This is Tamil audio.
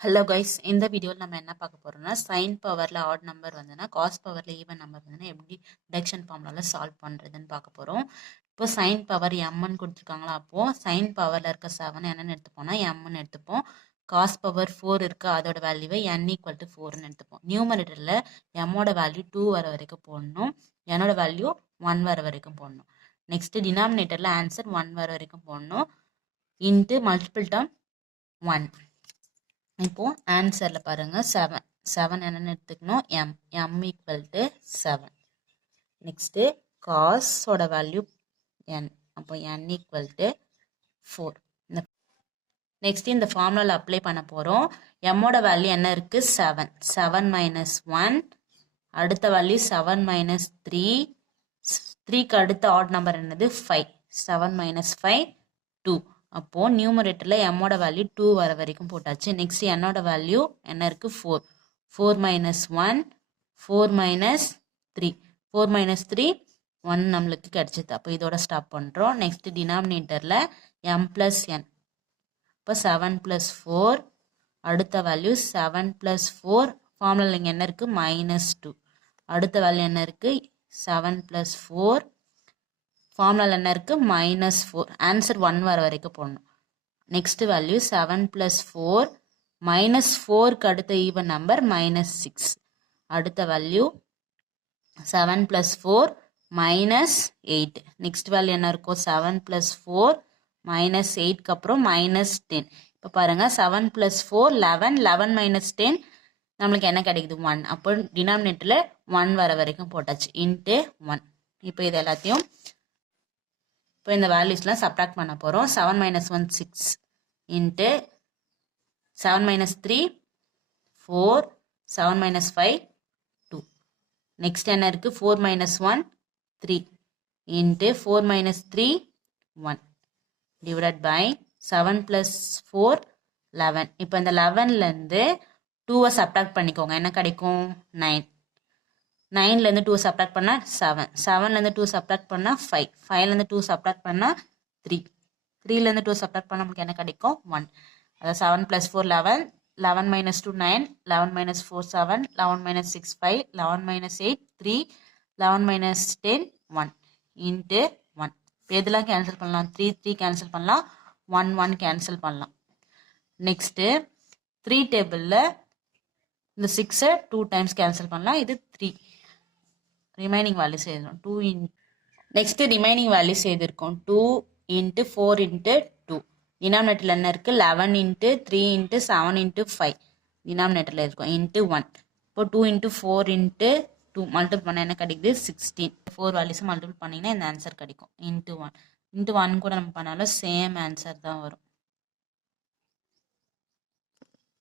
ஹலோ கைஸ், இந்த வீடியோவில் நம்ம என்ன பார்க்க போறோம்னா சைன் பவரில் ஆட் நம்பர் வந்துன்னா காஸ் பவரில் ஈவன் நம்பர் வந்துன்னா எப்படி டிடக்ஷன் ஃபார்முலாவில் சால்வ் பண்ணுறதுன்னு பார்க்க போகிறோம். இப்போ சைன் பவர் எம்ன்னு கொடுத்துருக்காங்களா, அப்போது சைன் பவரில் இருக்க 7 என்னன்னு எடுத்துப்போம்னா எம்னு எடுத்துப்போம். காஸ் பவர் 4 இருக்குது, அதோட வேல்யூவை n ஈக்குவல் டு 4ன்னு எடுத்துப்போம். நியூமரேட்டரில் எம்மோட வேல்யூ 2 வர வரைக்கும் போடணும், என்னோட வேல்யூ 1 வர வரைக்கும் போடணும். நெக்ஸ்ட் டினாமினேட்டரில் ஆன்சர் 1 வர வரைக்கும் போடணும், இன்ட்டு மல்டிபிள் டேர்ம் 1. இப்போ ஆன்சரில் பாருங்கள் 7 என்னென்னு எடுத்துக்கணும் m ஈக்குவல் டு 7. நெக்ஸ்ட்டு காஸோட வேல்யூ n, அப்போ n ஈக்குவல் டு 4. நெக்ஸ்ட் இந்த ஃபார்முலாவில் அப்ளை பண்ண போகிறோம். எம்மோட வேல்யூ என்ன இருக்குது 7 மைனஸ் 1, அடுத்த வேல்யூ 7 மைனஸ் 3க்கு அடுத்த ஆட் நம்பர் என்னது 5, 7 மைனஸ் 5 2. அப்போது நியூமரேட்டரில் எம்மோட வேல்யூ 2 வர வரைக்கும் போட்டாச்சு. நெக்ஸ்ட் என்னோட வேல்யூ என்ன இருக்குது 4 மைனஸ் 1, 4 மைனஸ் 3, 4 மைனஸ் 3 1 நம்மளுக்கு கிடச்சிது. அப்போ இதோட ஸ்டாப் பண்ணுறோம். நெக்ஸ்ட் டினாமினேட்டரில் m ப்ளஸ் n, இப்போ 7 ப்ளஸ் 4, அடுத்த வேல்யூ 7 ப்ளஸ் 4, ஃபார்முலா இங்கே என்ன இருக்குது -2, அடுத்த வேல்யூ என்ன இருக்குது 7 ப்ளஸ் 4, ஃபார்முலா என்ன இருக்குது -4, ஆன்சர் 1 வர வரைக்கும் போடணும். நெக்ஸ்ட் வேல்யூ 7 ப்ளஸ் 4, -4க்கு அடுத்த ஈவன் நம்பர் -6, அடுத்த வேல்யூ 7 ப்ளஸ் 4 -8. நெக்ஸ்ட் வேல்யூ என்ன இருக்கும் 7 ப்ளஸ் 4 -8க்கு அப்புறம் -10. இப்போ பாருங்கள் 7 ப்ளஸ் 4 11, 11 மைனஸ் 10 நம்மளுக்கு என்ன கிடைக்குது 1. அப்போ டினாமினேட்டரில் 1 வர வரைக்கும் போட்டாச்சு, இன்ட்டு 1. இப்போ இது எல்லாத்தையும் இப்போ இந்த வேல்யூஸ்லாம் சப்ராக்ட் பண்ண போகிறோம். 7 minus 1 6, into 7 minus 3 4, 7 minus 5 2. Next என்ன இருக்குது 4 minus 1 3, into 4 minus 3 1, divided by 7 plus 4 11. இப்போ இந்த 11லேருந்து 2வை சப்ராக்ட் பண்ணிக்கோங்க, என்ன கிடைக்கும் 9. 9லேருந்து 2 சப்ராக்ட் பண்ணால் 7, 7லேருந்து 2 சப்ராக்ட் பண்ணால் 5, 5லேருந்து 2 சப்ராக்ட் பண்ணால் 3, 3லேருந்து 2 சப்ராக்ட் பண்ணால் நமக்கு என்ன கிடைக்கும் 1. அதாவது 7 plus 4 11, 11 minus 2 9, 11 minus 4 7, 11 minus 6 5, 11 minus 8 3, 11 minus 10 1, into 1. இப்போ எதெல்லாம் கேன்சல் பண்ணலாம் 3 3 கேன்சல் பண்ணலாம், 1 1 கேன்சல் பண்ணலாம். நெக்ஸ்ட்டு 3 டேபிளில் இந்த 6 2 டைம்ஸ் கேன்சல் பண்ணலாம், இது 3. ரிமைனிங் வேல்யூஸ் எழுதணும் 2 நெக்ஸ்ட் ரிமைனிங் வேல்யூஸ் எழுதிருக்கோம் 2 இன்ட்டு 4 இன்ட்டு 2. டினாமினேட்டரில் என்ன இருக்குது 11 இன்ட்டு 3 இன்ட்டு 7 இன்ட்டு 5, டினாமினேட்டரில் இருக்கும் இன்ட்டு 1. இப்போ 2 இன்ட்டு 4 இன்ட்டு 2 மல்டிபிள் பண்ணால் என்ன கிடைக்குது 16. 4 வேல்யூஸை மல்டிபிள் பண்ணிங்கன்னா இந்த ஆன்சர் கிடைக்கும் இன்ட்டு 1. இன்ட்டு 1 கூட நம்ம பண்ணாலும் சேம் ஆன்சர் தான் வரும்.